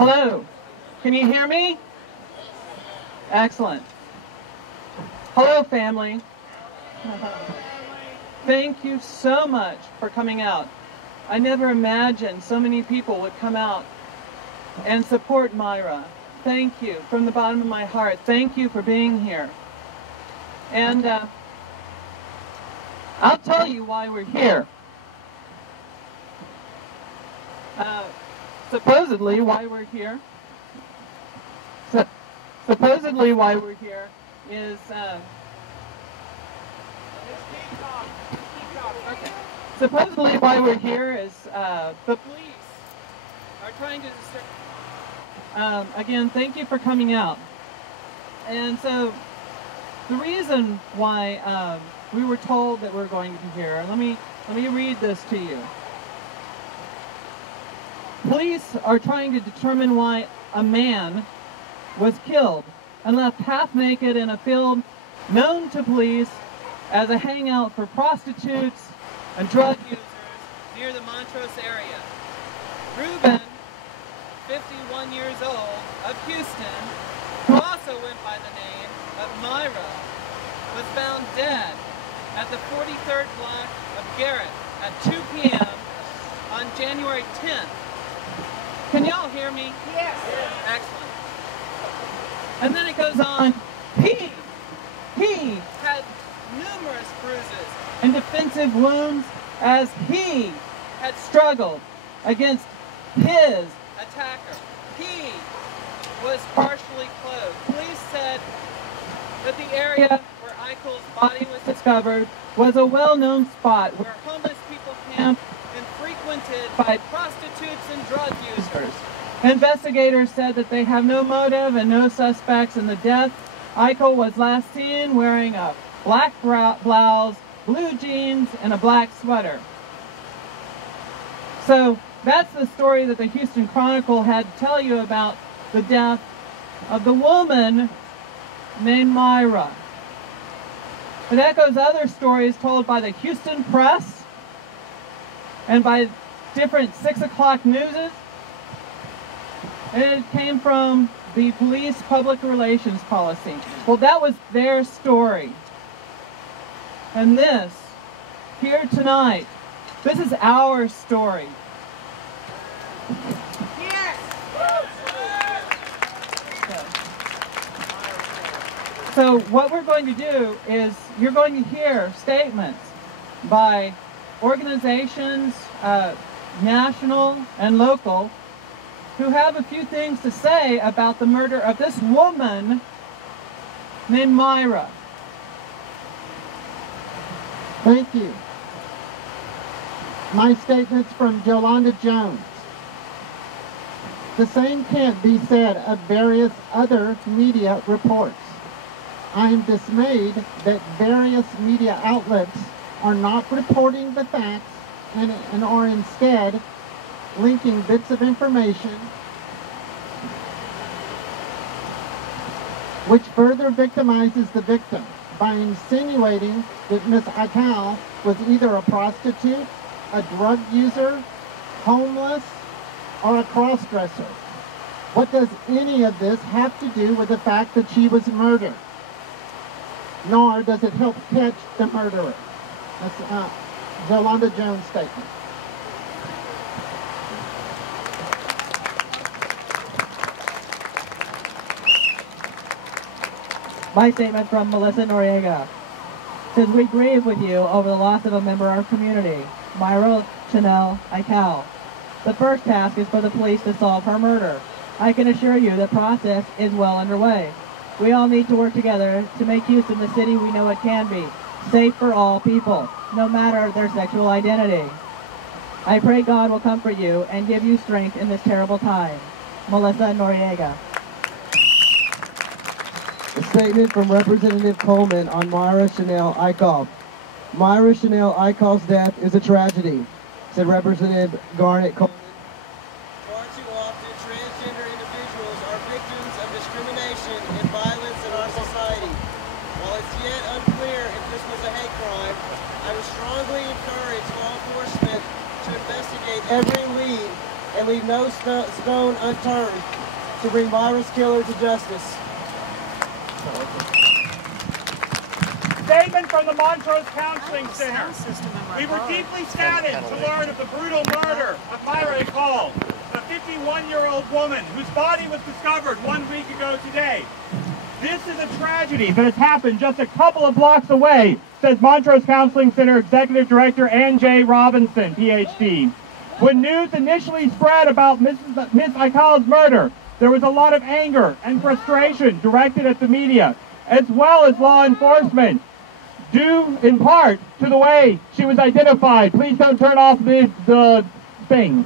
Hello, can you hear me? Excellent. Hello, family. Thank you so much for coming out. I never imagined so many people would come out and support Myra. Thank you from the bottom of my heart. Thank you for being here. And I'll tell you why we're here. Supposedly why we're here is supposedly why we're here is the police are trying to disturb. Again, thank you for coming out. And so the reason why we were told that we're going to be here, let me read this to you. Police are trying to determine why a man was killed and left half naked in a field known to police as a hangout for prostitutes and drug users near the Montrose area. Ruben, 51 years old, of Houston, who also went by the name of Myra, was found dead at the 43rd block of Garrett at 2 p.m. on January 10th. Can y'all hear me? Yes. Excellent. And then it goes on. He had numerous bruises and defensive wounds as he had struggled against his attacker. He was partially clothed. Police said that the area where Ical's body was discovered was a well-known spot where homeless people camped and frequented by prostitutes and drug users. Investigators said that they have no motive and no suspects in the death. Ical was last seen wearing a black blouse, blue jeans, and a black sweater. So that's the story that the Houston Chronicle had to tell you about the death of the woman named Myra. It echoes other stories told by the Houston Press and by different 6 o'clock newses. And it came from the police public relations policy. Well, that was their story. And this, here tonight, this is our story. Yes! So what we're going to do is you're going to hear statements by organizations, national and local, who have a few things to say about the murder of this woman named Myra. Thank you. My statement's from Yolanda Jones. The same can't be said of various other media reports. I am dismayed that various media outlets are not reporting the facts and are instead linking bits of information which further victimizes the victim by insinuating that Ms. Ical was either a prostitute, a drug user, homeless, or a cross-dresser. What does any of this have to do with the fact that she was murdered? Nor does it help catch the murderer. That's Yolanda Jones' statement. My statement from Melissa Noriega. Says, we grieve with you over the loss of a member of our community, Myra Chanel Ical. The first task is for the police to solve her murder. I can assure you the process is well underway. We all need to work together to make Houston the city we know it can be, safe for all people, no matter their sexual identity. I pray God will comfort you and give you strength in this terrible time. Melissa Noriega. A statement from Representative Coleman on Myra Chanel Ical. Myra Chanel Ical's death is a tragedy, said Representative Garrett St. Far too often, transgender individuals are victims of discrimination and violence in our society. While it's yet unclear if this was a hate crime, I would strongly encourage law enforcement to investigate every lead and leave no stone unturned to bring Myra's killer to justice. Statement from the Montrose Counseling Center. We were deeply saddened to learn of the brutal murder of Myra Ical, a 51-year-old woman whose body was discovered 1 week ago today. This is a tragedy that has happened just a couple of blocks away, says Montrose Counseling Center Executive Director Ann J. Robinson, PhD. When news initially spread about Miss Ical's murder, there was a lot of anger and frustration directed at the media, as well as law enforcement, due in part to the way she was identified. Please don't turn off the thing.